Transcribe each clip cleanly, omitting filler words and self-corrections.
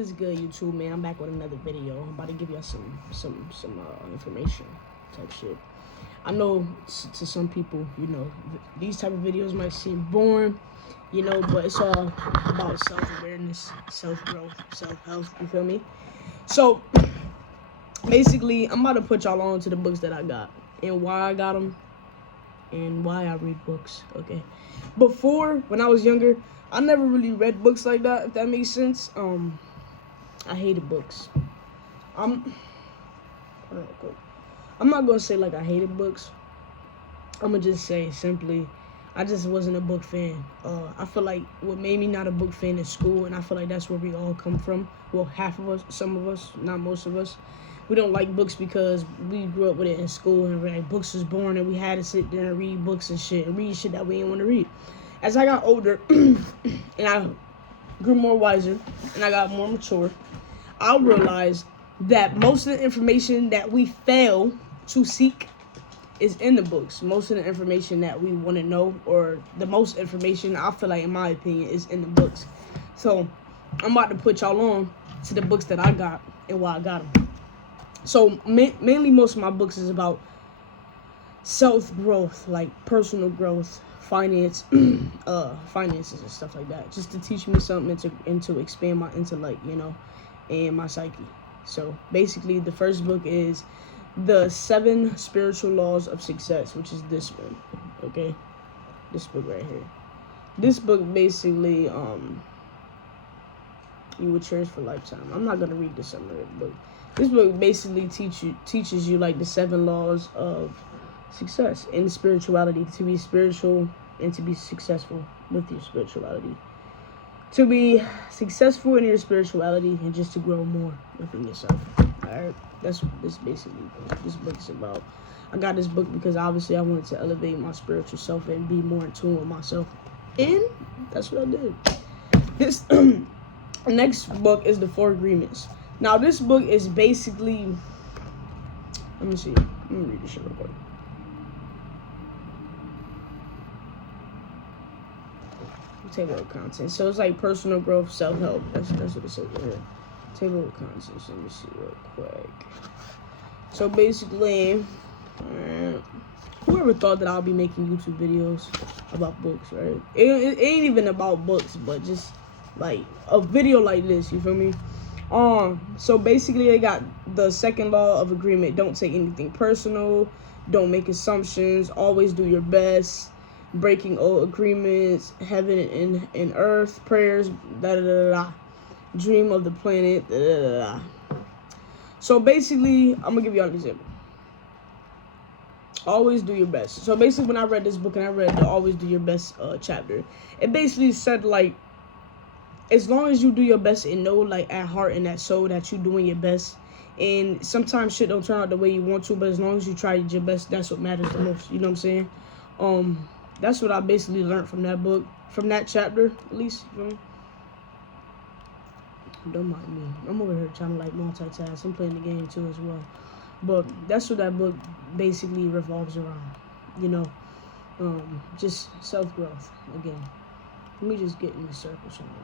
is good, YouTube, man? I'm back with another video. I'm about to give y'all some information type shit. I know to some people, you know, these type of videos might seem boring, you know, but it's all about self-awareness, self-growth, self-help, you feel me? So, basically, I'm about to put y'all on to the books that I got and why I got them and why I read books, okay? Before, when I was younger, I never really read books like that, if that makes sense. I hated books. I'm not gonna say like I hated books. I'm gonna just say simply, I just wasn't a book fan. I feel like what made me not a book fan is school, and I feel like that's where we all come from. Well, half of us, some of us, not most of us. We don't like books because we grew up with it in school, and like books was boring, and we had to sit there and read books and shit, and read shit that we didn't want to read. As I got older, and I grew more wiser, and I got more mature, I realized that most of the information that we fail to seek is in the books. Most of the information that we want to know, or the most information, I feel like, in my opinion, is in the books. So I'm about to put y'all on to the books that I got and why I got them. So mainly most of my books is about self-growth, like personal growth, finances and stuff like that, just to teach me something and to expand my intellect, you know, and my psyche. So basically, the first book is The 7 Spiritual Laws of Success, which is this one, okay? This book right here. This book basically, you would cherish for lifetime. I'm not gonna read the summary of the book. This book basically teaches you like the 7 laws of success in spirituality, to be spiritual and to be successful with your spirituality. To be successful in your spirituality and just to grow more within yourself. Alright, that's what this book is about. I got this book because obviously I wanted to elevate my spiritual self and be more in tune with myself. And that's what I did. This next book is The 4 Agreements. Now this book is basically, let me read this shit real quick. Table of contents. So it's like personal growth, self-help. That's what it says right here. Table of contents. Let me see real quick. So basically, whoever thought that I'll be making YouTube videos about books, right? It ain't even about books, but just like a video like this, you feel me? So basically they got the 2nd law of agreement. Don't take anything personal. Don't make assumptions. Always do your best. Breaking old agreements, heaven and earth, prayers, dream of the planet, So basically, I'm gonna give y'all an example. Always do your best. So basically, when I read this book and I read the Always Do Your Best chapter, it basically said like, as long as you do your best and know like at heart and at soul that you're doing your best, and sometimes shit don't turn out the way you want to, but as long as you try your best, that's what matters the most. You know what I'm saying? That's what I basically learned from that book, from that chapter, at least. You feel me? Don't mind me. I'm over here trying to like multitask. I'm playing the game too as well. But that's what that book basically revolves around. You know, just self-growth. Again, let me just get in the circle somewhere.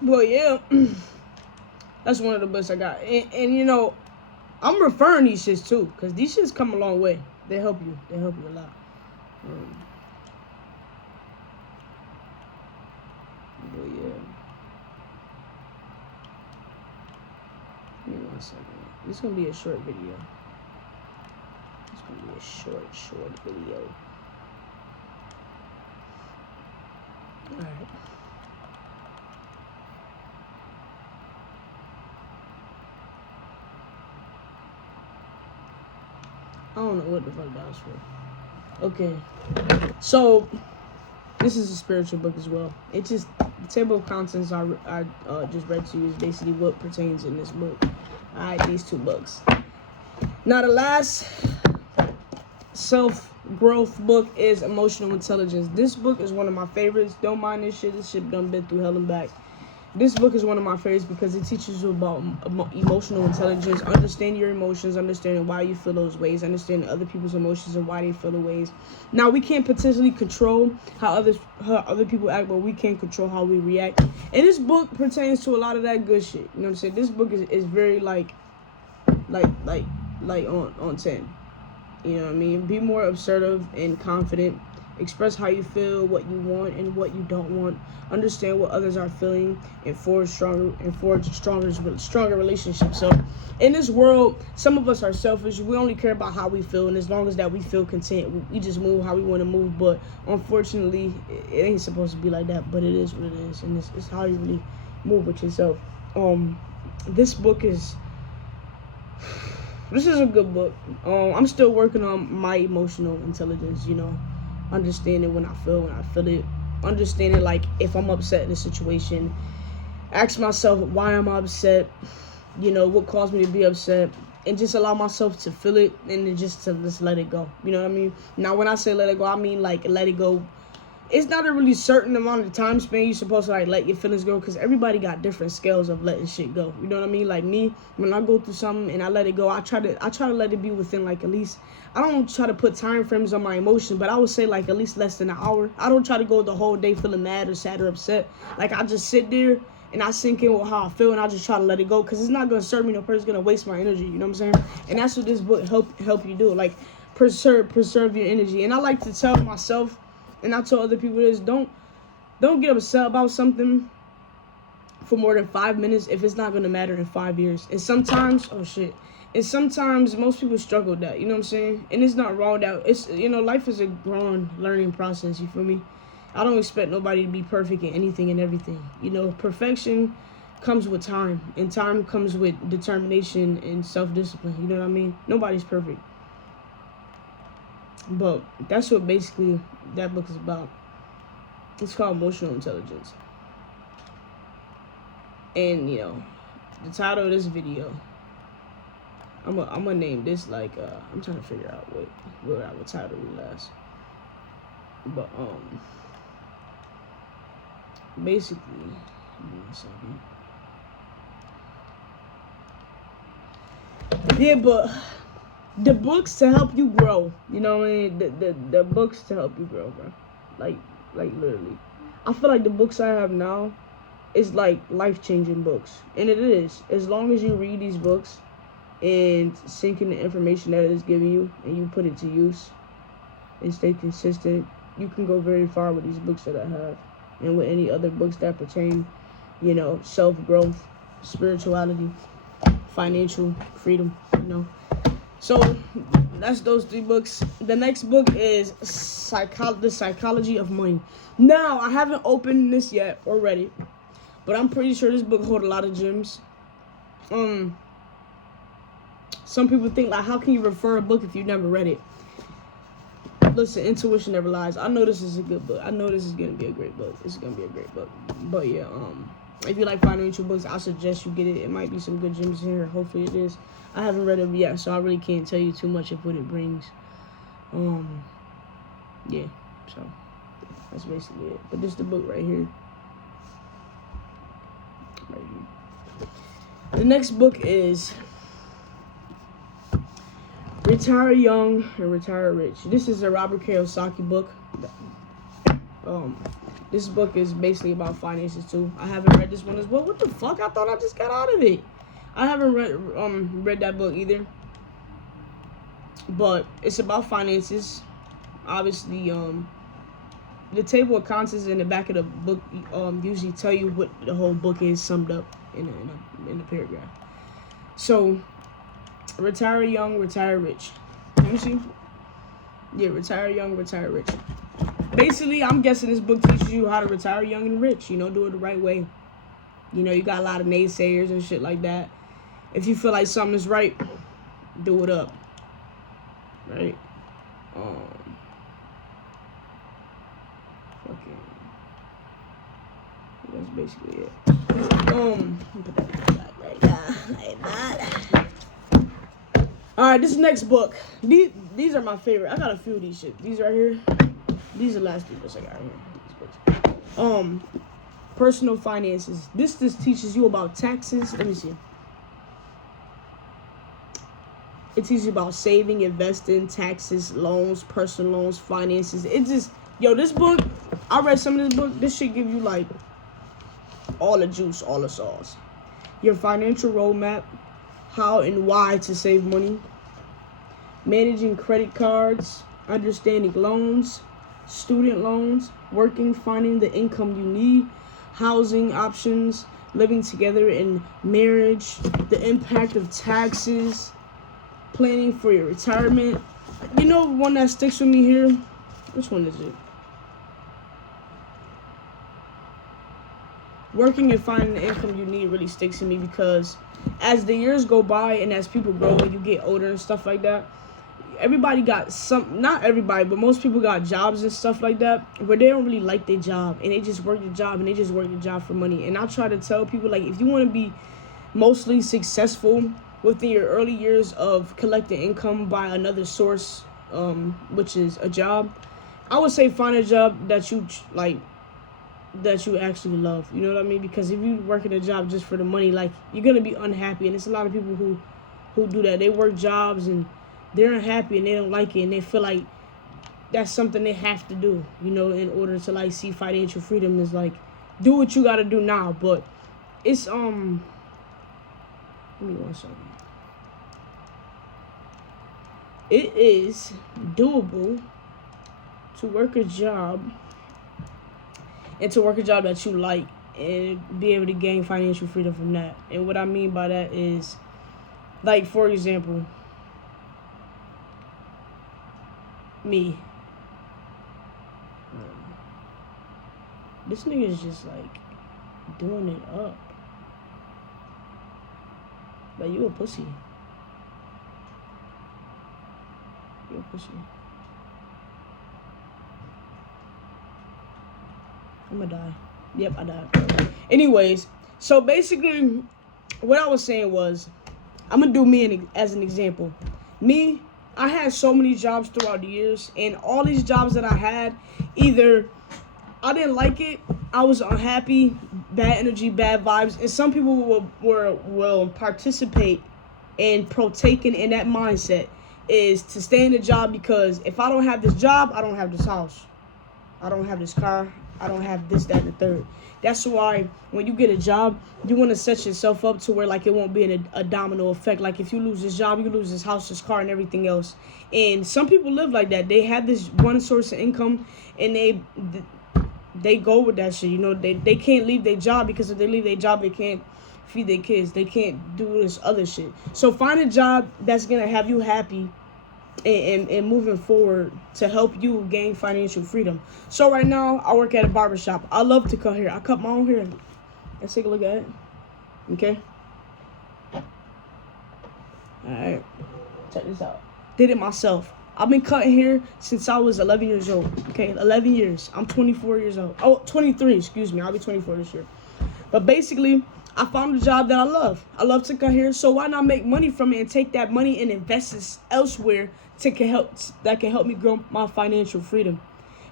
Well, yeah, that's one of the books I got. And you know, I'm referring these shits too, because these shits come a long way. They help you. They help you a lot. But yeah. Give me 1 second. This is going to be a short video. It's going to be a short video. Alright. I don't know what the fuck that was for. Okay. So, this is a spiritual book as well. It just, the table of contents I just read to you is basically what pertains in this book. Alright, these 2 books. Now, the last self-growth book is Emotional Intelligence. This book is one of my favorites. Don't mind this shit. This shit done been through hell and back. This book is one of my favorites because it teaches you about emotional intelligence, understanding your emotions, understanding why you feel those ways, understanding other people's emotions and why they feel the ways. Now, we can't potentially control how other people act, but we can control how we react. And this book pertains to a lot of that good shit. You know what I'm saying? This book is very like on 10. You know what I mean? Be more assertive and confident. Express how you feel, what you want, and what you don't want. Understand what others are feeling, and forge stronger relationships. So, in this world, some of us are selfish. We only care about how we feel, and as long as that we feel content, we just move how we want to move. But unfortunately, it ain't supposed to be like that. But it is what it is, and it's how you really move with yourself. This book is. This is a good book. I'm still working on my emotional intelligence. You know. Understanding when I feel it, understanding like if I'm upset in a situation, ask myself why am I upset, you know, what caused me to be upset, and just allow myself to feel it and then just let it go. You know what I mean? Now when I say let it go, I mean like let it go. It's not a really certain amount of time span you're supposed to like let your feelings go, because everybody got different scales of letting shit go. You know what I mean? Like me, when I go through something and I let it go, I try to let it be within like at least, I don't try to put time frames on my emotions, but I would say like at least less than an hour. I don't try to go the whole day feeling mad or sad or upset. Like I just sit there and I sink in with how I feel, and I just try to let it go, because it's not gonna serve me no purpose. It's gonna waste my energy. You know what I'm saying? And that's what this book help you do. Like preserve your energy. And I like to tell myself, and I tell other people this: don't get upset about something for more than 5 minutes if it's not gonna matter in 5 years. And sometimes, and sometimes most people struggle with that. You know what I'm saying? And it's not wrong that it's, you know, life is a growing, learning process. You feel me? I don't expect nobody to be perfect in anything and everything. You know, perfection comes with time, and time comes with determination and self-discipline. You know what I mean? Nobody's perfect. But that's what basically that book is about. It's called Emotional Intelligence. And, you know, the title of this video, I'm gonna name this like, I'm trying to figure out what title we last. But, basically, give me a second. Yeah, but the books to help you grow, you know what I mean? The books to help you grow, bro. Like literally. I feel like the books I have now is like life-changing books. And it is. As long as you read these books and sink in the information that it is giving you and you put it to use and stay consistent, you can go very far with these books that I have. And with any other books that pertain, you know, self-growth, spirituality, financial freedom, you know. So that's those 3 books. The next book is The Psychology of Money. Now, I haven't opened this yet or read it, but I'm pretty sure this book holds a lot of gems. Some people think, like, how can you refer a book if you never read it? Listen, intuition never lies. I know this is a good book. I know this is going to be a great book. This is going to be a great book. But, yeah, if you like financial books, I suggest you get it. It might be some good gems in here. Hopefully it is. I haven't read it yet, so I really can't tell you too much of what it brings. Yeah, so that's basically it. But this is the book right here. The next book is Retire Young and Retire Rich. This is a Robert Kiyosaki book. This book is basically about finances too. I haven't read this one as well. What the fuck? I thought I just got out of it. I haven't read that book either. But it's about finances. Obviously, the table of contents in the back of the book usually tell you what the whole book is summed up in a paragraph. So, retire young, retire rich. Let me see. Yeah, retire young, retire rich. Basically, I'm guessing this book teaches you how to retire young and rich. You know, do it the right way. You know, you got a lot of naysayers and shit like that. If you feel like something is right, do it up. Right? That's basically it. Put that back right now. Like that. Alright, this next book. These are my favorite. I got a few of these shit. These right here. These are the last 3 books I got here. These books. personal finances. This teaches you about taxes. Let me see. It teaches you about saving, investing, taxes, loans, personal loans, finances. It just, this book, I read some of this book. This should give you like all the juice, all the sauce. Your financial roadmap, how and why to save money, managing credit cards, understanding loans, student loans, working, finding the income you need, housing options, living together in marriage, the impact of taxes, planning for your retirement. One that sticks with me here? Which one is it? Working and finding the income you need really sticks in me, because as the years go by and as people grow and you get older and stuff like that, everybody got not everybody, but most people got jobs and stuff like that where they don't really like their job and they just work the job and they just work the job for money. And I try to tell people, like, if you want to be mostly successful within your early years of collecting income by another source, which is a job, I would say find a job that you like, that you actually love. You know what I mean? Because if you working a job just for the money, like, you're gonna be unhappy. And it's a lot of people who do that. They work jobs and they're unhappy and they don't like it and they feel like that's something they have to do, in order to like see financial freedom. Is like, do what you gotta do now. But it's let me one second. It is doable to work a job and to work a job that you like and be able to gain financial freedom from that. And what I mean by that is, like, for example, me. This nigga is just like doing it up. Like, you a pussy. You a pussy. I'ma die. Yep, I died. Anyways, so basically, what I was saying was, I'm gonna do me as an example. Me, I had so many jobs throughout the years, and all these jobs that I had, either I didn't like it, I was unhappy, bad energy, bad vibes, and some people will participate in partaking in that mindset, is to stay in the job because if I don't have this job, I don't have this house, I don't have this car, I don't have this, that, and the third. That's why when you get a job, you want to set yourself up to where, like, it won't be a domino effect. Like, if you lose this job, you lose this house, this car, and everything else. And some people live like that. They have this one source of income, and they go with that shit. They can't leave their job, because if they leave their job, they can't feed their kids. They can't do this other shit. So find a job that's going to have you happy and moving forward to help you gain financial freedom. So right now, I work at a barbershop. I love to cut hair. I cut my own hair. Let's take a look at it. Okay. Alright. Check this out. Did it myself. I've been cutting hair since I was 11 years old. Okay, 11 years. I'm 24 years old. Oh, 23, excuse me. I'll be 24 this year. But basically, I found a job that I love. I love to cut hair, so why not make money from it and take that money and invest it elsewhere that can help me grow my financial freedom.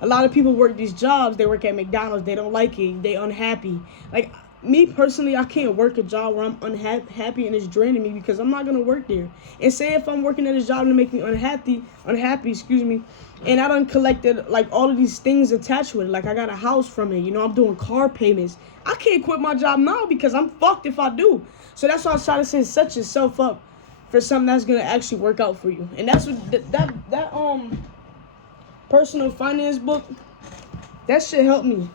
A lot of people work these jobs. They work at McDonald's. They don't like it. They unhappy. Like, me personally, I can't work a job where I'm unhappy and it's draining me, because I'm not gonna work there. And say if I'm working at a job to make me unhappy, and I done collected like all of these things attached with it. Like, I got a house from it. I'm doing car payments. I can't quit my job now because I'm fucked if I do. So that's why I was trying to say, set yourself up for something that's gonna actually work out for you. And that's what that personal finance book, that shit helped me.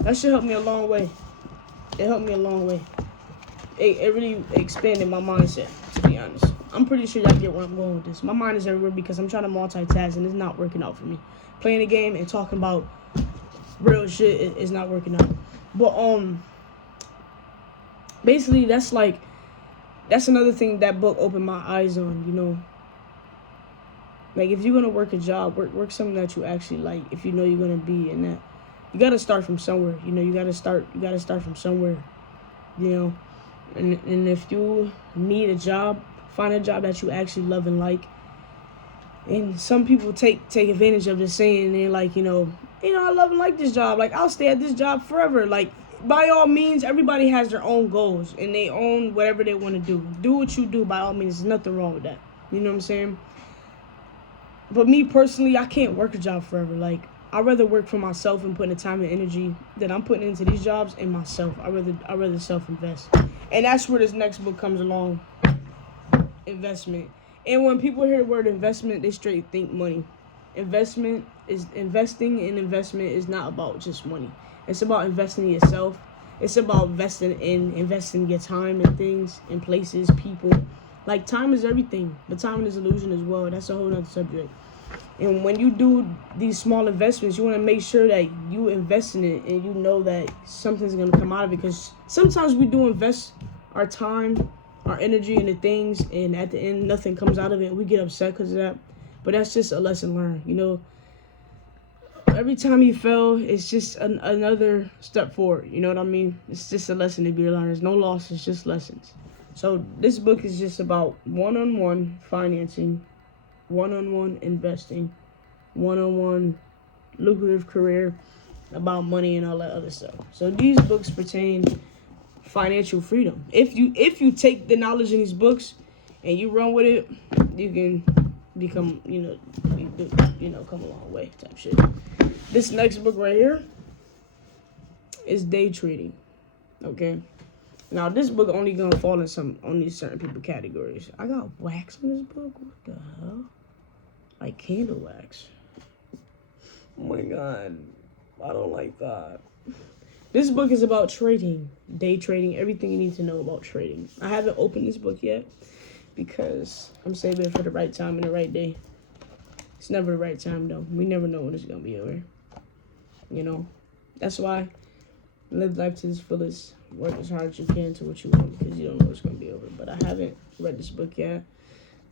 That shit helped me a long way. It helped me a long way. It really expanded my mindset, to be honest. I'm pretty sure y'all get where I'm going with this. My mind is everywhere because I'm trying to multitask and it's not working out for me. Playing a game and talking about real shit is not working out. But basically that's another thing that book opened my eyes on, Like, if you're gonna work a job, work something that you actually like. If you know you're gonna be in that, you gotta start from somewhere. You gotta start from somewhere. And if you need a job, find a job that you actually love and like. And some people take advantage of this saying, and they're like, I love and like this job. Like, I'll stay at this job forever. Like, by all means, everybody has their own goals and they own whatever they want to do. Do what you do by all means. There's nothing wrong with that. You know what I'm saying? But me personally, I can't work a job forever. Like, I'd rather work for myself and put the time and energy that I'm putting into these jobs in myself. I'd rather self-invest. And that's where this next book comes along. Investment. And when people hear the word investment, they straight think money. Investing in investment is not about just money. It's about investing in yourself. It's about investing your time in things, in places, people. Like, time is everything, but time is illusion as well. That's a whole other subject. And when you do these small investments, you want to make sure that you invest in it and you know that something's going to come out of it. Because sometimes we do invest our time, our energy into things, and at the end, nothing comes out of it. We get upset because of that. But that's just a lesson learned, you know. Every time you fail, it's just another step forward. You know what I mean? It's just a lesson to be learned. There's no loss. It's just lessons. So this book is just about one-on-one financing, one-on-one investing, one-on-one lucrative career, about money and all that other stuff. So these books pertain financial freedom. If you take the knowledge in these books and you run with it, you can become, come a long way type shit. This next book right here is day trading. Okay. Now this book only gonna fall in only certain people categories. I got wax on this book. What the hell? Like candle wax. Oh my god. I don't like that. This book is about trading, day trading, everything you need to know about trading. I haven't opened this book yet because I'm saving it for the right time and the right day. It's never the right time though. We never know when it's gonna be over. You know, that's why live life to its fullest. Work as hard as you can to what you want because you don't know it's gonna be over. But I haven't read this book yet.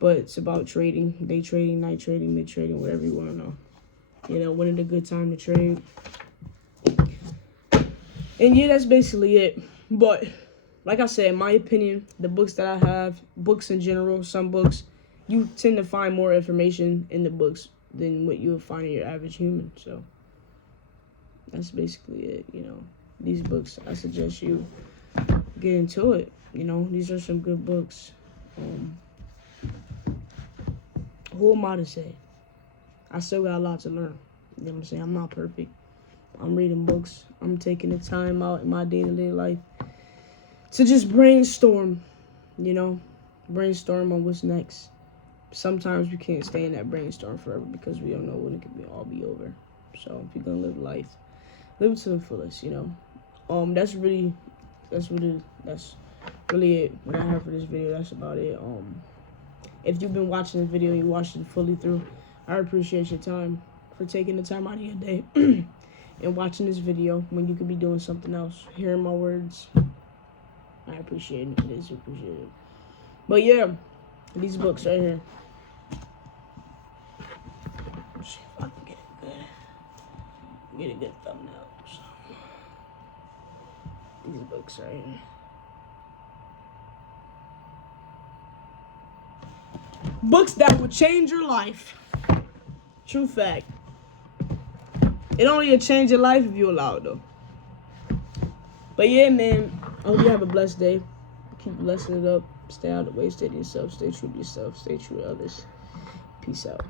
But it's about trading, day trading, night trading, mid trading, whatever you want to know. You know, when is a good time to trade. And yeah, that's basically it. But like I said, in my opinion, the books that I have, books in general, some books, you tend to find more information in the books than what you would find in your average human. So that's basically it, you know. These books, I suggest you get into it. You know, these are some good books. Who am I to say? I still got a lot to learn. You know what I'm saying? I'm not perfect. I'm reading books. I'm taking the time out in my day-to-day life to just brainstorm, you know, brainstorm on what's next. Sometimes we can't stay in that brainstorm forever because we don't know when it could all be over. So if you're gonna live life, live it to the fullest, you know. That's really it. What I have for this video, that's about it. If you've been watching the video and you watched it fully through, I appreciate your time for taking the time out of your day and watching this video when you could be doing something else. Hearing my words, I appreciate it. It is appreciated. But yeah, these books right here. Let's see if I can get a good thumbnail. So, these books right here. Books that will change your life. True fact. It only will change your life if you allow it, though. But yeah, man. I hope you have a blessed day. Keep blessing it up. Stay out of the way. Stay to yourself. Stay true to yourself. Stay true to others. Peace out.